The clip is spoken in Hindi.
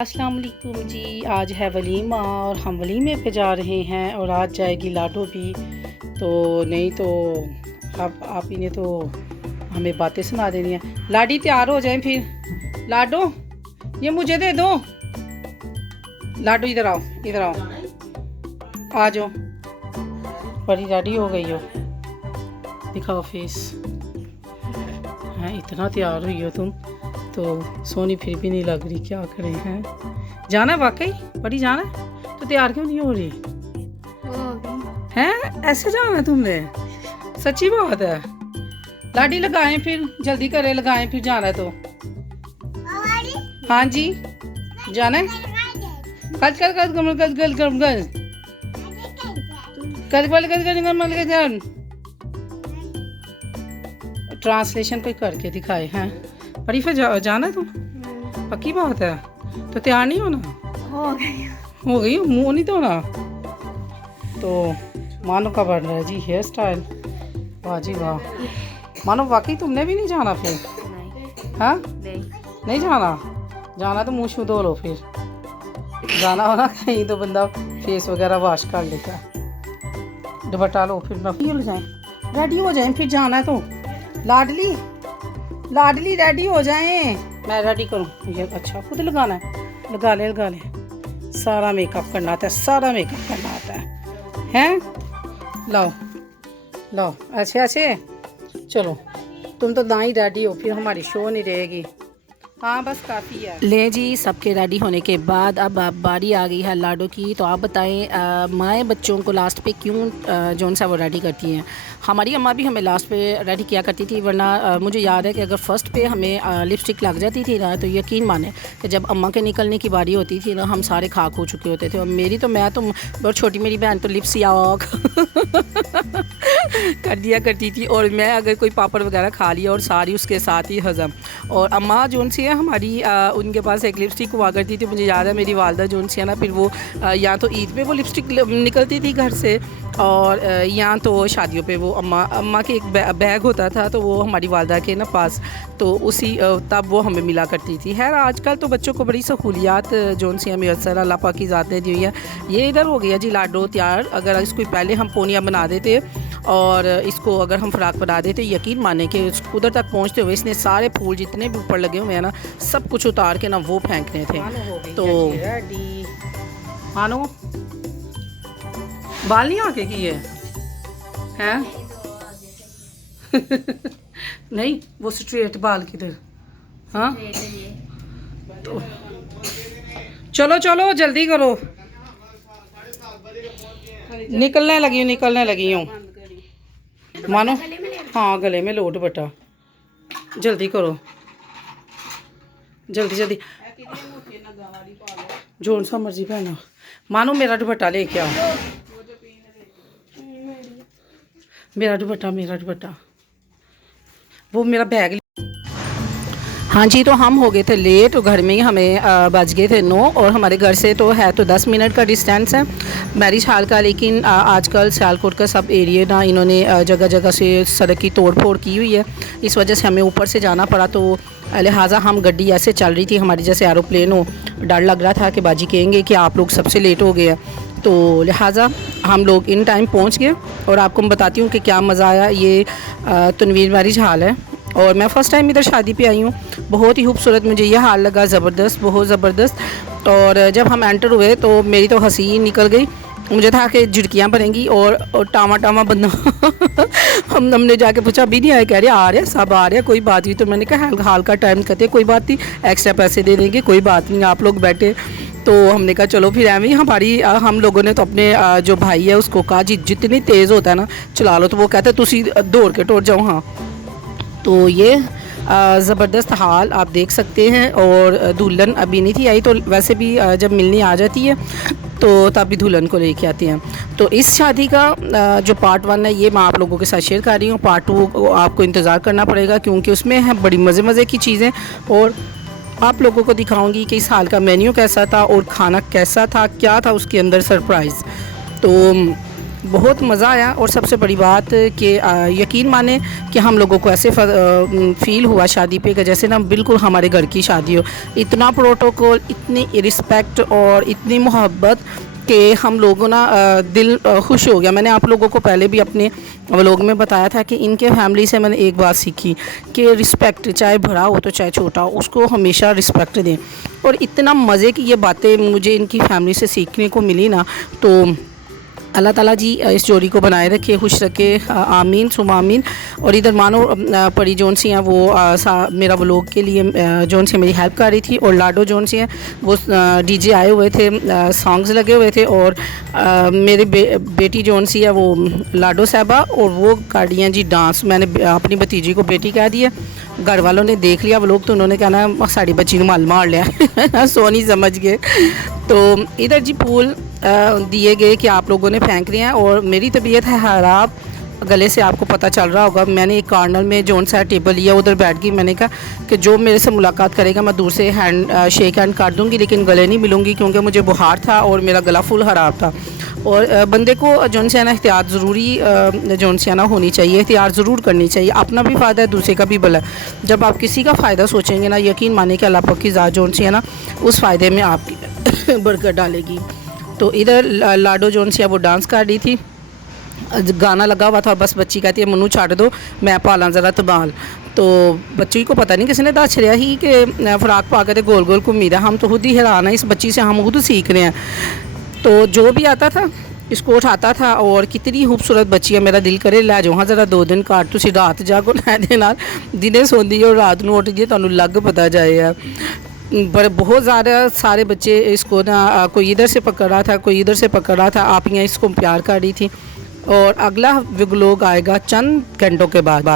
अस्सलाम वालेकुम जी। आज है वलीमा और हम वलीमे पे जा रहे हैं और आज जाएगी लाडो भी। तो नहीं तो अब आप ही ने तो हमें बातें सुना देनी है। लाडी तैयार हो जाए फिर। लाडो ये मुझे दे दो। लाडो इधर आओ, इधर आओ, आ जाओ। बड़ी रेडी हो गई हो, दिखाओ फेस। हैं इतना तैयार हुई हो तुम तो सोनी फिर भी नहीं लग रही। क्या करें हैं, जाना है वाकई बड़ी जाना है तो तैयार क्यों नहीं हो रही हैं? ऐसे जाना है तुमने? सच्ची बात है? लाडी लगाएं फिर, जल्दी करें, लगाएं फिर जाना है तो। हाँ जी जाना है। कल कल कल कल कल कल कल कल कल कल कल कल कल ट्रांसलेशन कोई करके दिखाए हैं। बड़ी फिर जाना है तुम? पक्की बात है? तो तैयार नहीं होना? हो गई मुँह नहीं धोना। तो मानो का बन रहा है जी हेयर स्टाइल। वाह जी वाह। मानो वाकई तुमने भी नहीं जाना फिर? हाँ नहीं जाना? जाना तो मुँह छू धो लो फिर। जाना हो ना कहीं तो बंदा फेस वगैरह वॉश कर लेता है। दुपट्टा लो फिर हो जाए, रेडी हो जाए फिर जाना है तो। लाडली लाडली रेडी हो जाएं। मैं रेडी करूँ? ये अच्छा खुद लगाना है। लगा ले लगा ले। सारा मेकअप करना आता है, सारा मेकअप करना आता है। हैं लाओ लाओ अच्छे अच्छे। चलो तुम तो ना ही रेडी हो फिर हमारी शो नहीं रहेगी। हाँ बस काफ़ी है। ले जी सबके रेडी होने के बाद अब बारी आ गई है लाडो की। तो आप बताएं माएँ बच्चों को लास्ट पे क्यों जौन सा वो रेडी करती हैं? हमारी अम्मा भी हमें लास्ट पे रेडी किया करती थी, वरना मुझे याद है कि अगर फ़र्स्ट पे हमें लिपस्टिक लग जाती थी ना तो यकीन माने कि जब अम्मा के निकलने की बारी होती थी ना हम सारे खाक हो चुके होते थे। और मैं तो बहुत छोटी, मेरी बहन तो लिप्स याक कर दिया करती थी। और मैं अगर कोई पापड़ वगैरह खा लिया और सारी उसके साथ ही हज़म। और अम्मा जोन सी है हमारी उनके पास एक लिपस्टिक हुआ करती थी। मुझे याद है मेरी वालदा जोन सी है ना, फिर वो या तो ईद पे वो लिपस्टिक निकलती थी घर से और या तो शादियों पे वो अम्मा के एक बैग होता था तो वो हमारी वालदा के ना पास, तो उसी तब वो हमें मिला करती थी। खैर आजकल तो बच्चों को बड़ी सहूलियात जोन सी हमें अक्सर अल्लाह पाक की ज़ात ने दी हुई है। ये इधर हो गया जी लाडो तैयार। अगर इसको पहले हम पोनिया बना देते और इसको अगर हम फ्राक बना देते, यकीन माने कि उधर तक पहुंचते हुए इसने सारे फूल जितने भी ऊपर लगे हुए हैं ना सब कुछ उतार के ना वो फेंकने थे। तो मानो बाल नहीं आके किए हैं? नहीं वो स्ट्रेट बाल किधर? हाँ तो चलो चलो जल्दी करो, निकलने लगी हूँ। मानो हाँ गले में लो दुपट्टा, जल्दी करो जल्दी जल्दी, जोन सा मर्जी पहना। मानो मेरा दुपट्टा लेके आओ, मेरा दुपट्टा वो मेरा बैग। हाँ जी तो हम हो गए थे लेट, तो घर में ही हमें बज गए थे 9 और हमारे घर से तो है तो 10 मिनट का डिस्टेंस है मैरिज हाल का। लेकिन आजकल सियालकोट का सब एरिया ना इन्होंने जगह जगह से सड़क की तोड़ फोड़ की हुई है, इस वजह से हमें ऊपर से जाना पड़ा। तो लिहाजा हम गड्डी ऐसे चल रही थी हमारी जैसे एरोप्लेन हो। डर लग रहा था कि बाजी कहेंगे कि आप लोग सबसे लेट हो गए हैं, तो लिहाजा हम लोग इन टाइम पहुँच गए। और आपको मैं बताती हूँ कि क्या मज़ा आया। ये तनवीर मैरिज हाल है और मैं फ़र्स्ट टाइम इधर शादी पे आई हूँ। बहुत ही खूबसूरत मुझे यह हाल लगा, ज़बरदस्त, बहुत ज़बरदस्त। और जब हम एंटर हुए तो मेरी तो हंसी निकल गई। मुझे था कि झुड़कियाँ भरेंगी और टामा बंदा हमने जाके पूछा अभी नहीं आए? कह रहे आ रहे सब आ रहे, कोई बात नहीं। तो मैंने कहा हाल का टाइम कहते कोई बात नहीं, एक्स्ट्रा पैसे दे देंगे, कोई बात नहीं, आप लोग बैठे। तो हमने कहा चलो फिर एवं हमारी हम लोगों ने तो अपने जो भाई है उसको कहा जी जितनी तेज़ होता है ना चला लो, तो वो कहते तुसी दौड़ के टूट जाओ। हाँ तो ये ज़बरदस्त हाल आप देख सकते हैं। और दुल्हन अभी नहीं थी आई, तो वैसे भी जब मिलनी आ जाती है तो तभी दुल्हन को लेके आती हैं। तो इस शादी का जो पार्ट 1 है ये मैं आप लोगों के साथ शेयर कर रही हूँ। पार्ट 2 आपको इंतज़ार करना पड़ेगा क्योंकि उसमें है बड़ी मज़े की चीज़ें और आप लोगों को दिखाऊंगी कि इस हाल का मेन्यू कैसा था और खाना कैसा था, क्या था उसके अंदर सरप्राइज़। तो बहुत मज़ा आया। और सबसे बड़ी बात कि यकीन माने कि हम लोगों को ऐसे फ़ील हुआ शादी पे कि जैसे ना बिल्कुल हमारे घर की शादी हो। इतना प्रोटोकॉल, इतनी रिस्पेक्ट और इतनी मोहब्बत कि हम लोगों ना दिल खुश हो गया। मैंने आप लोगों को पहले भी अपने व्लॉग में बताया था कि इनके फैमिली से मैंने एक बात सीखी कि रिस्पेक्ट, चाहे बड़ा हो तो चाहे छोटा हो, उसको हमेशा रिस्पेक्ट दें। और इतना मज़े की ये बातें मुझे इनकी फैमिली से सीखने को मिली ना, तो अल्लाह ताला जी इस जोड़ी को बनाए रखे, खुश रखे, आमीन सुम आमीन। और इधर मानो परी जोन सी हैं वो मेरा व्लॉग के लिए जोन सी मेरी हेल्प कर रही थी। और लाडो जोन सी हैं वो डीजे आए हुए थे, सॉन्ग्स लगे हुए थे। और मेरी बेटी जोन सी है वो लाडो साहबा, और वो कर रही हैं जी डांस। मैंने अपनी भतीजी को बेटी कह दिया, घर वालों ने देख लिया व्लॉग तो उन्होंने कहना साड़ी बच्ची ने माल मार लिया सोनी समझ गए। तो इधर जी फूल दिए गए कि आप लोगों ने फेंक दिए हैं। और मेरी तबीयत है ख़राब, गले से आपको पता चल रहा होगा। मैंने एक कॉर्नर में जोन सा टेबल लिया, उधर बैठ गई। मैंने कहा कि जो मेरे से मुलाकात करेगा मैं दूर से शेक हैंड कर दूंगी, लेकिन गले नहीं मिलूंगी क्योंकि मुझे बुखार था और मेरा गला फुल ख़राब था। और बंदे को जोन से ना एहतियात ज़रूरी जोन से ना होनी चाहिए, एहतियात ज़रूर करनी चाहिए। अपना भी फ़ायदा है, दूसरे का भी भला। जब आप किसी का फ़ायदा सोचेंगे ना, यकीन माने कि अल्लाह पाक की ज़ात जोन सी है ना, उस फ़ायदे में आपकी बरकत डालेगी। तो इधर लाडो जोन सी है वो डांस कर रही थी, गाना लगा हुआ था। बस बच्ची कहती है मनु छाड़ दो, मैं पाला ज़रा तबाल। तो बच्ची को पता नहीं किसने दस छड़िया ही कि फ्राक पा के गोल गोल घूमी रहा। हम तो खुद ही हैरान है इस बच्ची से, हम खुद सीख रहे हैं। तो जो भी आता था इसको उठाता था। और कितनी खूबसूरत बच्ची है, मेरा दिल करे लै जाओ हाँ ज़रा 2 दिन काट, तुसी रात जागो लैदे नाल, दिने सोंदी और रात को उठ गई, तुहानू लग पता जाए। पर बहुत ज़्यादा सारे बच्चे इसको ना कोई इधर से पकड़ रहा था, कोई इधर से पकड़ रहा था, आप यहाँ इसको प्यार कर रही थी। और अगला व्लॉग आएगा चंद घंटों के बाद।